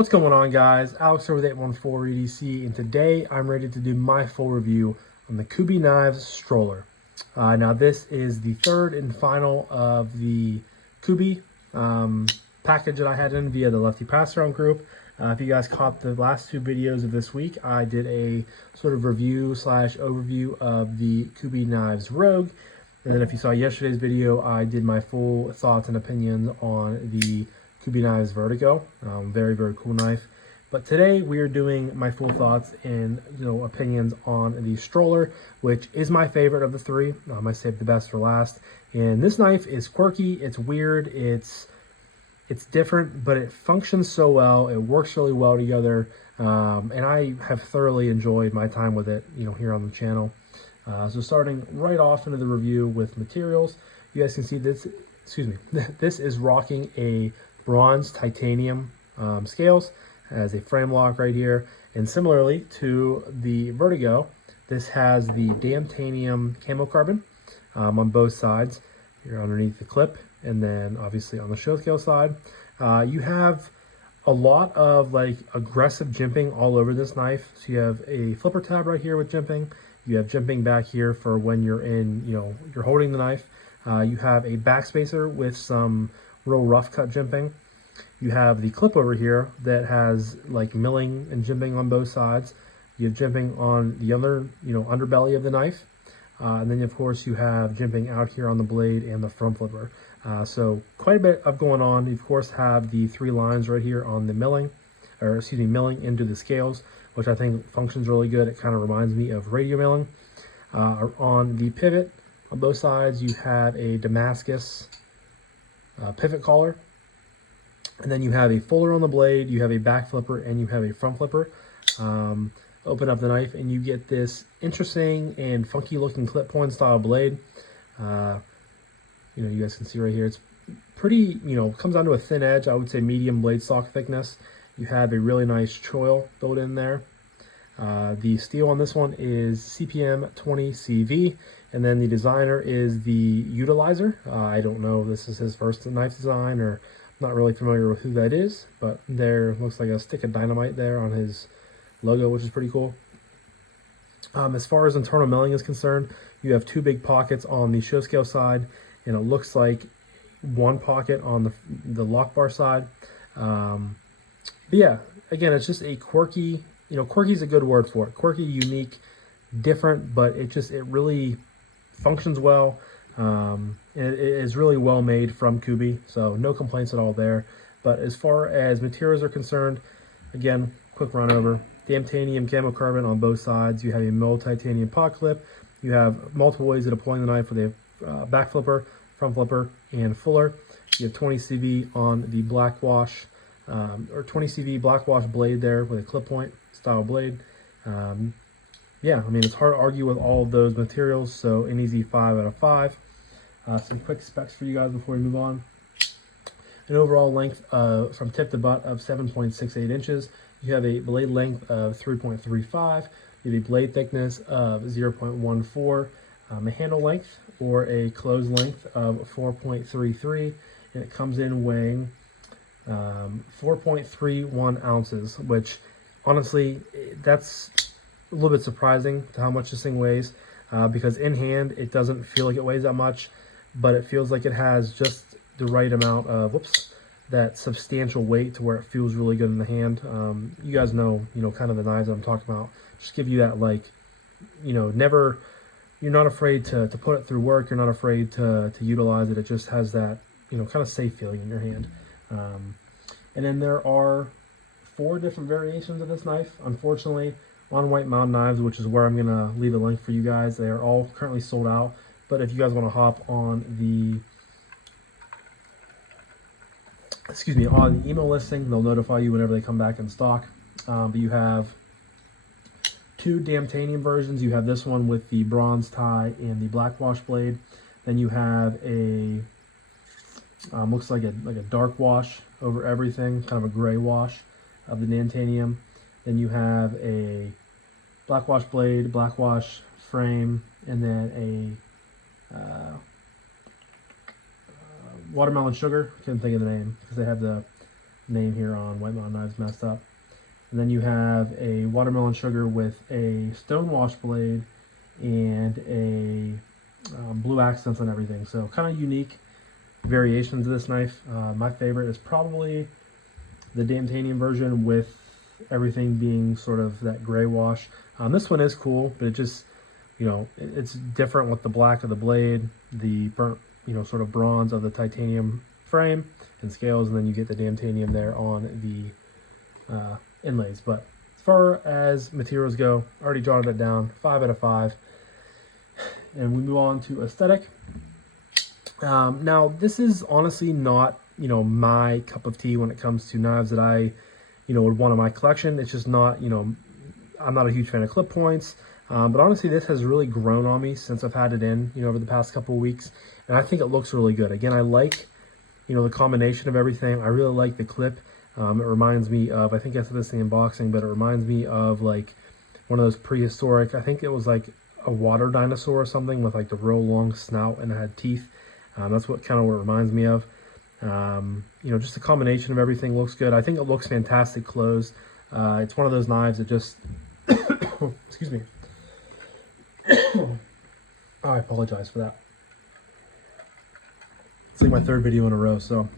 What's going on, guys? Alex here with 814 EDC, and today I'm ready to do my full review on the Kubey Knives Stroller. Now this is the third and final of the Kubey package that I had in via the Lefty passaround group. If you guys caught the last two videos of this week, I did a sort of review slash overview of the Kubey Knives Rogue. And then if you saw yesterday's video, I did my full thoughts and opinions on the Kubey Knives Vertigo. Very, very cool knife. But today we are doing my full thoughts and opinions on the Stroller, which is my favorite of the three. I saved the best for last. And this knife is quirky, it's weird, it's different, but it functions so well. It works really well together, and I have thoroughly enjoyed my time with it, here on the channel. So starting right off into the review with materials, you guys can see this. Excuse me. This is rocking a bronze titanium scales, has a frame lock right here, and similarly to the Vertigo, this has the Damtanium camo carbon on both sides here underneath the clip, and then obviously on the show scale side. You have a lot of aggressive jimping all over this knife. So you have a flipper tab right here with jimping. You have jimping back here for when you're in, you're holding the knife. You have a backspacer with some real rough cut jimping. You have the clip over here that has milling and jimping on both sides. You have jimping on the other, underbelly of the knife. And then of course you have jimping out here on the blade and the front flipper. So quite a bit of going on. You of course have the three lines right here on the milling into the scales, which I think functions really good. It kind of reminds me of radio milling. On the pivot on both sides, you have a Damascus pivot collar. And then you have a fuller on the blade, you have a back flipper, and you have a front flipper. Open up the knife and you get this interesting and funky looking clip point style blade. You guys can see right here, it's pretty, comes down to a thin edge. I would say medium blade stock thickness. You have a really nice choil built in there. The steel on this one is CPM 20 CV, and then the designer is the Utilizer. I don't know if this is his first knife design, or I'm not really familiar with who that is, but there looks like a stick of dynamite there on his logo, which is pretty cool. As far as internal milling is concerned, you have two big pockets on the show scale side, and it looks like one pocket on the lock bar side. But yeah, again, it's just a quirky, quirky is a good word for it. Quirky, unique, different, but it really functions well. It is really well made from Kubey, so no complaints at all there. But as far as materials are concerned, again, quick run over. Damtanium camo carbon on both sides. You have a milled titanium pot clip. You have multiple ways of deploying the knife with a back flipper, front flipper, and fuller. You have 20 CV on the black wash, or 20 CV black wash blade there with a clip point style blade. Yeah, I mean, it's hard to argue with all of those materials, so an easy 5 out of 5. Some quick specs for you guys before we move on. An overall length from tip to butt of 7.68 inches. You have a blade length of 3.35. You have a blade thickness of 0.14. A handle length or a close length of 4.33. And it comes in weighing 4.31 ounces, which honestly, that's a little bit surprising to how much this thing weighs, because in hand, it doesn't feel like it weighs that much, but it feels like it has just the right amount of, that substantial weight to where it feels really good in the hand. You guys know, kind of the knives I'm talking about. Just give you that, never, you're not afraid to put it through work. You're not afraid to utilize it. It just has that, kind of safe feeling in your hand. And then there are 4 different variations of this knife. Unfortunately, on White Mountain Knives, which is where I'm gonna leave a link for you guys, they are all currently sold out. But if you guys want to hop on the on the email listing, they'll notify you whenever they come back in stock. But you have 2 Damtanium versions. You have this one with the bronze tie and the black wash blade. Then you have a looks like a dark wash over everything, kind of a gray wash of the Damtanium. Then you have a black wash blade, black wash frame, and then a watermelon sugar. I couldn't think of the name because they have the name here on White Mountain Knives messed up. And then you have a watermelon sugar with a stone wash blade and a blue accents on everything. So kind of unique variations of this knife. My favorite is probably the Damtanium version with everything being sort of that gray wash. This one is cool, but it just, you know, it's different with the black of the blade, the burnt, you know, sort of bronze of the titanium frame and scales, and then you get the Damtanium there on the inlays. But as far as materials go, I already jotted it down, 5 out of 5. And we move on to aesthetic. Now, this is honestly not, you know, my cup of tea when it comes to knives that I, you know, would want in my collection. It's just not, you know, I'm not a huge fan of clip points. But honestly, this has really grown on me since I've had it in, you know, over the past couple of weeks. And I think it looks really good. Again, I like, you know, the combination of everything. I really like the clip. It reminds me of, I think I said this in unboxing, but it reminds me of like one of those prehistoric, I think it was like a water dinosaur or something with like the real long snout and it had teeth. That's what it reminds me of. You know, just the combination of everything looks good. I think it looks fantastic closed. It's one of those knives that just, excuse me. I apologize for that. It's like my third video in a row, so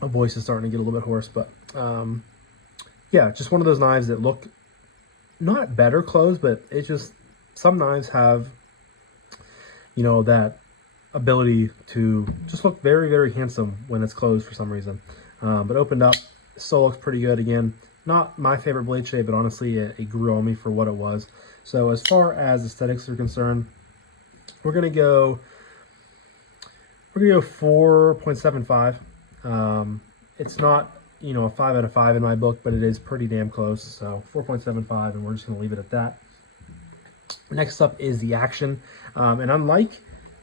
my voice is starting to get a little bit hoarse. But yeah, just one of those knives that look not better closed, but it just, some knives have, you know, that ability to just look very, very handsome when it's closed for some reason. But opened up, still looks pretty good. Again, not my favorite blade shape, but honestly, it grew on me for what it was. So as far as aesthetics are concerned, we're gonna go 4.75. It's not, you know, a 5 out of 5 in my book, but it is pretty damn close. So 4.75, and we're just gonna leave it at that. Next up is the action, and unlike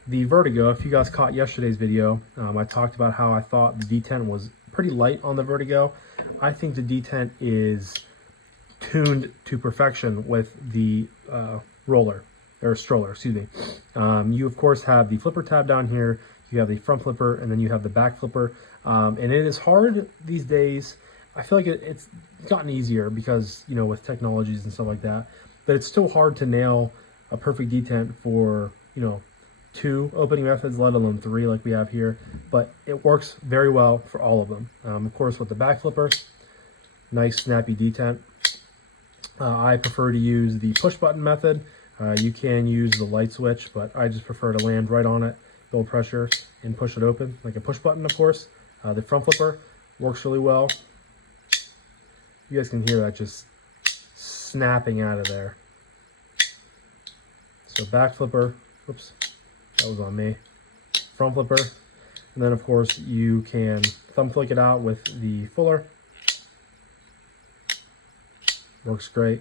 the Vertigo, if you guys caught yesterday's video, I talked about how I thought the detent was pretty light on the Vertigo. I think the detent is tuned to perfection with the roller, or stroller, excuse me. You of course have the flipper tab down here, you have the front flipper, and then you have the back flipper. And it is hard these days. I feel like it's gotten easier because, you know, with technologies and stuff like that, but it's still hard to nail a perfect detent for, you know, 2 opening methods, let alone 3 like we have here. But it works very well for all of them. Of course, with the back flipper, nice snappy detent. I prefer to use the push button method. You can use the light switch, but I just prefer to land right on it, build pressure, and push it open like a push button, of course. The front flipper works really well. You guys can hear that just snapping out of there. So back flipper, oops, that was on me. Front flipper, and then of course you can thumb flick it out with the fuller. Works great.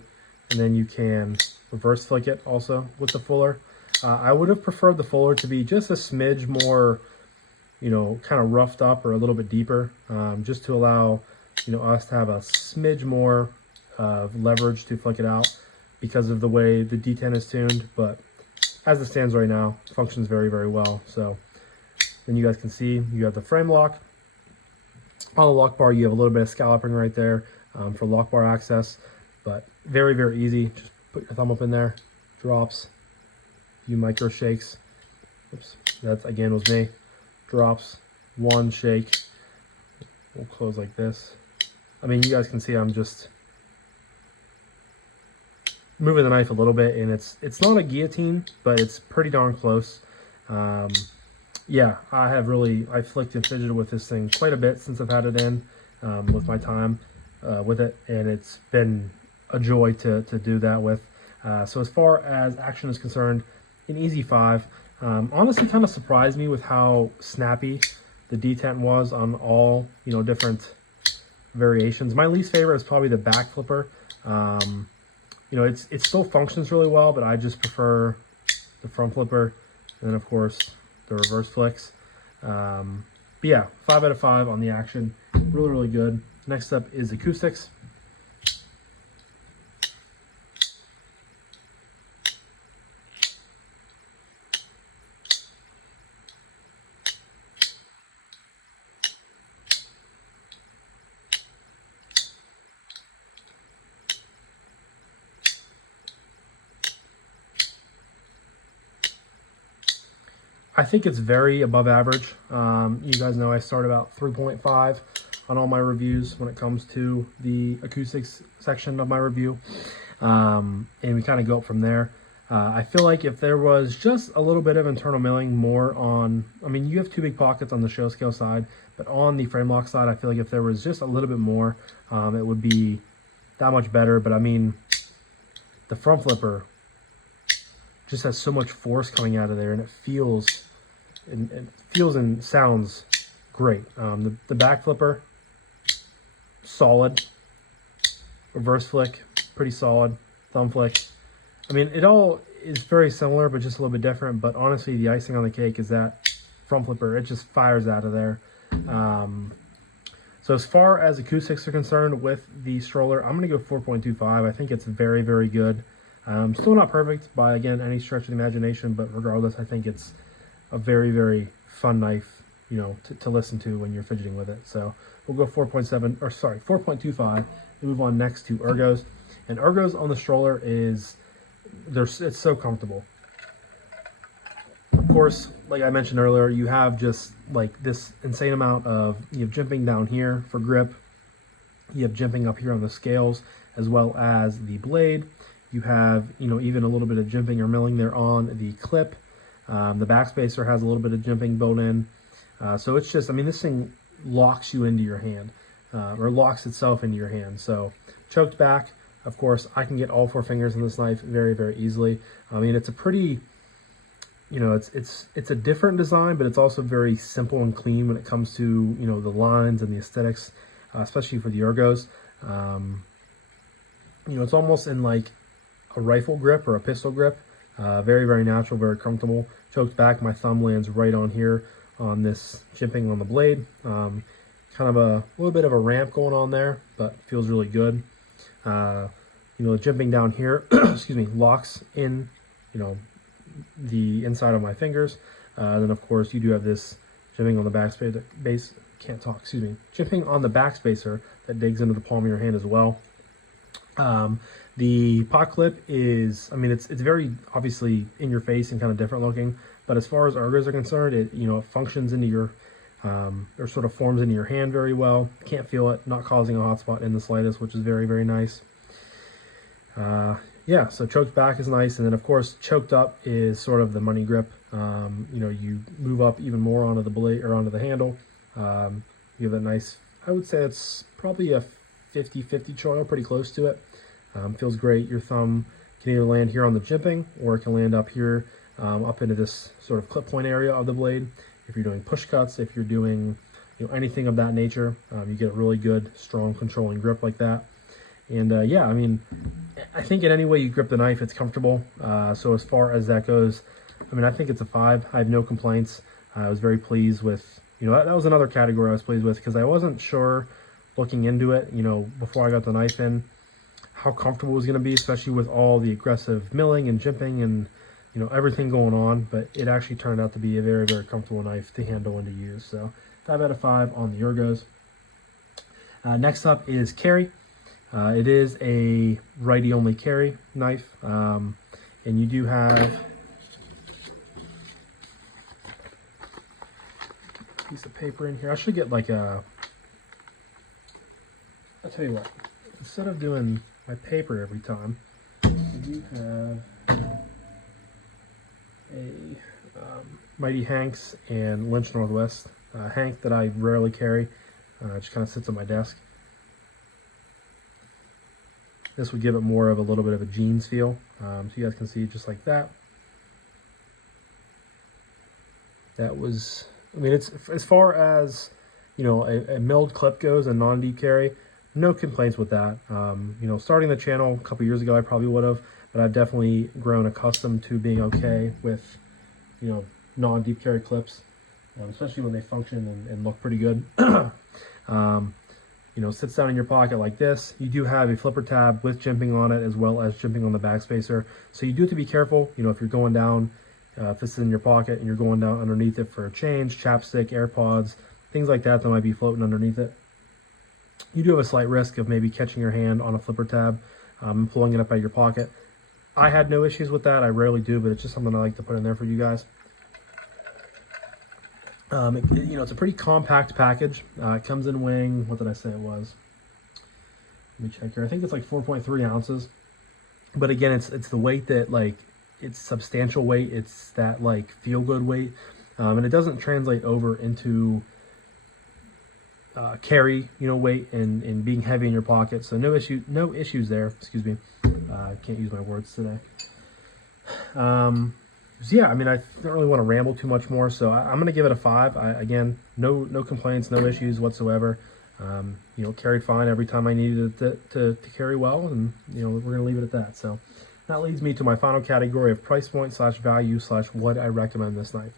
And then you can reverse flick it also with the fuller. I would have preferred the fuller to be just a smidge more, you know, kind of roughed up or a little bit deeper, just to allow, you know, us to have a smidge more leverage to flick it out because of the way the detent is tuned. But as it stands right now, it functions very, very well. So then you guys can see you have the frame lock. On the lock bar, you have a little bit of scalloping right there for lock bar access, but very, very easy. Just put your thumb up in there, drops, a few micro shakes. Oops, that again was me. Drops, 1 shake. We'll close like this. I mean, you guys can see I'm just moving the knife a little bit, and it's not a guillotine, but it's pretty darn close. Yeah, I flicked and fidgeted with this thing quite a bit since I've had it in with my time with it, and it's been a joy to do that with. So as far as action is concerned, an easy 5. Honestly, kind of surprised me with how snappy the detent was on all, you know, different variations. My least favorite is probably the back flipper. You know, it still functions really well, but I just prefer the front flipper, and then of course the reverse flicks. But yeah, 5 out of 5 on the action. Really, really good. Next up is acoustics. I think it's very above average. You guys know I start about 3.5 on all my reviews when it comes to the acoustics section of my review. And we kind of go up from there. I feel like if there was just a little bit of internal milling more on, I mean, you have 2 big pockets on the show scale side, but on the frame lock side, I feel like if there was just a little bit more, it would be that much better. But I mean, the front flipper just has so much force coming out of there, and it feels and sounds great. The back flipper, solid. Reverse flick, pretty solid. Thumb flick, I mean, it all is very similar, but just a little bit different. But honestly, the icing on the cake is that front flipper. It just fires out of there. So as far as acoustics are concerned with the stroller, I'm going to go 4.25. I think it's very, very good. Still not perfect by, again, any stretch of the imagination, but regardless, I think it's a very, very fun knife, you know, to listen to when you're fidgeting with it. So we'll go 4.25. We move on next to ergos. And ergos on the stroller is, it's so comfortable. Of course, like I mentioned earlier, you have just like this insane amount of, you have jimping down here for grip. You have jimping up here on the scales, as well as the blade. You have, you know, even a little bit of jimping or milling there on the clip. The backspacer has a little bit of jimping built in. So it's just, I mean, this thing locks you into your hand, or locks itself into your hand. So choked back, of course, I can get all 4 fingers in this knife very, very easily. I mean, it's a pretty, you know, it's a different design, but it's also very simple and clean when it comes to, you know, the lines and the aesthetics, especially for the ergos. You know, it's almost in like a rifle grip or a pistol grip. Very, very natural, very comfortable. Choked back, my thumb lands right on here on this jimping on the blade. Kind of a little bit of a ramp going on there, but feels really good. You know, jimping down here, excuse me, locks in, you know, the inside of my fingers. Then of course you do have this jimping on the backspacer, jimping on the backspacer that digs into the palm of your hand as well. The pot clip is, I mean, it's very obviously in your face and kind of different looking, but as far as ergos are concerned, it, you know, it functions into your, or sort of forms into your hand very well. Can't feel it, not causing a hot spot in the slightest, which is very, very nice. Yeah, so choked back is nice, and then of course choked up is sort of the money grip. You know, you move up even more onto the blade or onto the handle. You have that nice, I would say it's probably a 50-50 choil, pretty close to it. Feels great. Your thumb can either land here on the jimping, or it can land up here, up into this sort of clip point area of the blade. If you're doing push cuts, if you're doing, you know, anything of that nature, you get a really good, strong, controlling grip like that. And yeah, I mean, I think in any way you grip the knife, it's comfortable. So as far as that goes, I mean, I think it's a 5. I have no complaints. I was very pleased with, you know, that was another category I was pleased with, because I wasn't sure looking into it, you know, before I got the knife in, how comfortable it was going to be, especially with all the aggressive milling and jimping and, you know, everything going on. But it actually turned out to be a very, very comfortable knife to handle and to use. So 5 out of 5 on the ergos. Next up is carry. It is a righty only carry knife, and you do have a piece of paper in here. I should get like a, I'll tell you what, instead of doing my paper every time, I do have a Mighty Hanks and Lynch Northwest. Hank that I rarely carry, just kind of sits on my desk. This would give it more of a little bit of a jeans feel. So you guys can see just like that. That was, I mean, it's as far as, you know, a milled clip goes and non-deep carry, no complaints with that. You know, starting the channel a couple years ago, I probably would have, but I've definitely grown accustomed to being okay with, you know, non-deep carry clips, especially when they function and look pretty good. You know, sits down in your pocket like this. You do have a flipper tab with jimping on it, as well as jimping on the backspacer. So you do have to be careful, you know, if you're going down, if this is in your pocket and you're going down underneath it for a change, chapstick, AirPods, things like that might be floating underneath it. You do have a slight risk of maybe catching your hand on a flipper tab and pulling it up out of your pocket. I had no issues with that. I rarely do, but it's just something I like to put in there for you guys. It's a pretty compact package. It comes in weighing, what did I say it was? Let me check here. I think it's like 4.3 ounces. But again, it's the weight that, like, it's substantial weight. It's that, like, feel good weight. And it doesn't translate over into carry, weight and being heavy in your pocket. So no issues there. Excuse me. I can't use my words today. So yeah, I mean, I don't really want to ramble too much more, so I'm going to give it a 5. Again, no complaints, no issues whatsoever. Carried fine every time I needed it to carry well, and we're going to leave it at that. So that leads me to my final category of price point / value / what I recommend this knife.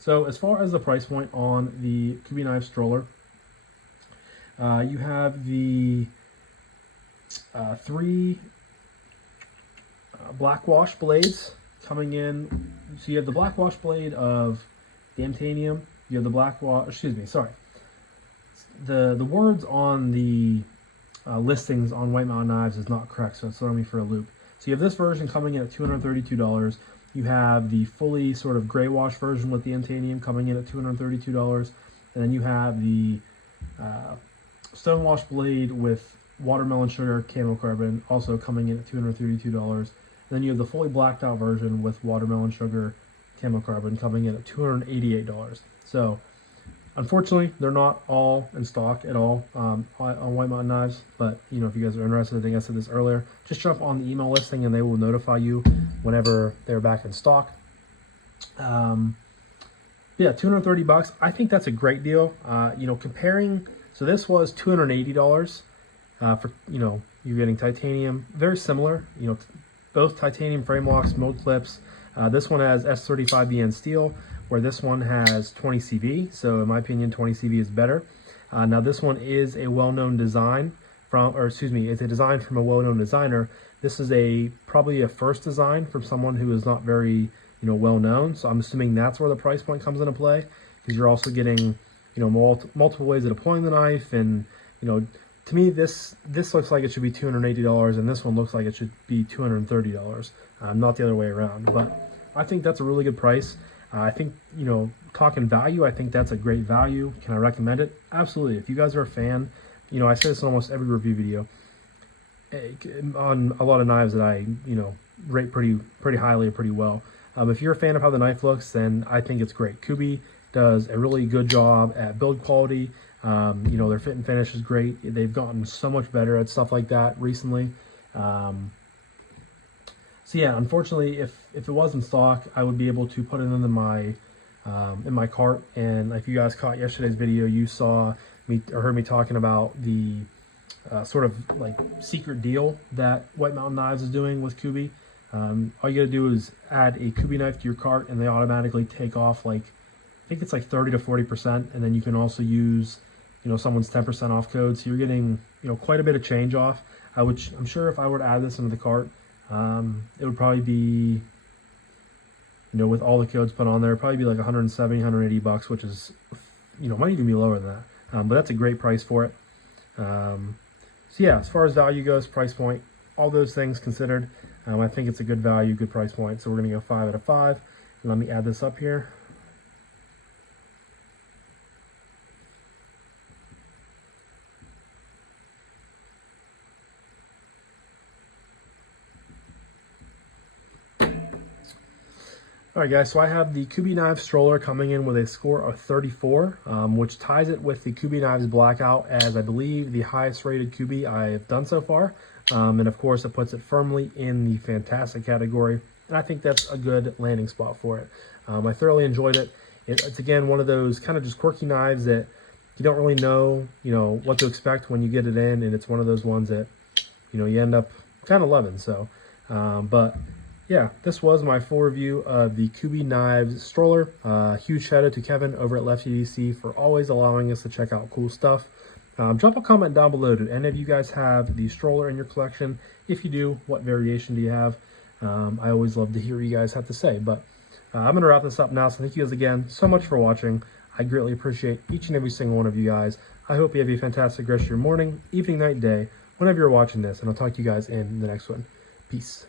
So as far as the price point on the Kubey knife stroller, you have the 3 black wash blades coming in. So you have the black wash blade of Damtanium. You have the black wash, excuse me, sorry. The words on the listings on White Mountain Knives is not correct, so it's throwing me for a loop. So you have this version coming in at $232. You have the fully sort of gray wash version with the Damtanium coming in at $232. And then you have the stone wash blade with watermelon sugar camo carbon also coming in at $232. Then you have the fully blacked out version with watermelon sugar camo carbon coming in at $288. So unfortunately, they're not all in stock at all on White Mountain Knives. But if you guys are interested, I think I said this earlier, just jump on the email listing and they will notify you whenever they're back in stock. Yeah, $230. I think that's a great deal. Comparing, so this was $280 for you're getting titanium, very similar. Both titanium frame locks, mold clips. This one has S35BN steel, where this one has 20 CV. So in my opinion, 20 CV is better. Now this one is a well-known design it's a design from a well-known designer. This is probably a first design from someone who is not very, well-known. So I'm assuming that's where the price point comes into play, because you're also getting, multiple ways of deploying the knife. And, to me, this looks like it should be $280, and this one looks like it should be $230, not the other way around. But I think that's a really good price. I think, talking value, I think that's a great value. Can I recommend it? Absolutely. If you guys are a fan, I say this in almost every review video on a lot of knives that I, rate pretty highly and pretty well. If you're a fan of how the knife looks, then I think it's great. Kubey does a really good job at build quality. Their fit and finish is great. They've gotten so much better at stuff like that recently. So yeah, unfortunately, if it was in stock, I would be able to put it in my cart. And if you guys caught yesterday's video, you saw me or heard me talking about the sort of like secret deal that White Mountain Knives is doing with Kubey. All you gotta do is add a Kubey knife to your cart, and they automatically take off, like, I think it's like 30 to 40%, and then you can also use someone's 10% off code, so you're getting quite a bit of change off. Which I'm sure if I were to add this into the cart, it would probably be, with all the codes put on there, it'd probably be like 170, 180 bucks, which is, might even be lower than that. But that's a great price for it. So yeah, as far as value goes, price point, all those things considered, I think it's a good value, good price point. So we're gonna go 5 out of 5. And let me add this up here. Alright guys, so I have the Kubey Knives stroller coming in with a score of 34, which ties it with the Kubey Knives Blackout as, I believe, the highest rated Kubey I've done so far. And of course, it puts it firmly in the fantastic category, and I think that's a good landing spot for it. I thoroughly enjoyed it. It's again one of those kind of just quirky knives that you don't really know, what to expect when you get it in, and it's one of those ones that, you end up kind of loving. So, but yeah, this was my full review of the Kubey Knives stroller. Huge shout out to Kevin over at Lefty DC for always allowing us to check out cool stuff. Drop a comment down below. Do any of you guys have the stroller in your collection? If you do, what variation do you have? I always love to hear what you guys have to say. But I'm going to wrap this up now. So thank you guys again so much for watching. I greatly appreciate each and every single one of you guys. I hope you have a fantastic rest of your morning, evening, night, day, whenever you're watching this. And I'll talk to you guys in the next one. Peace.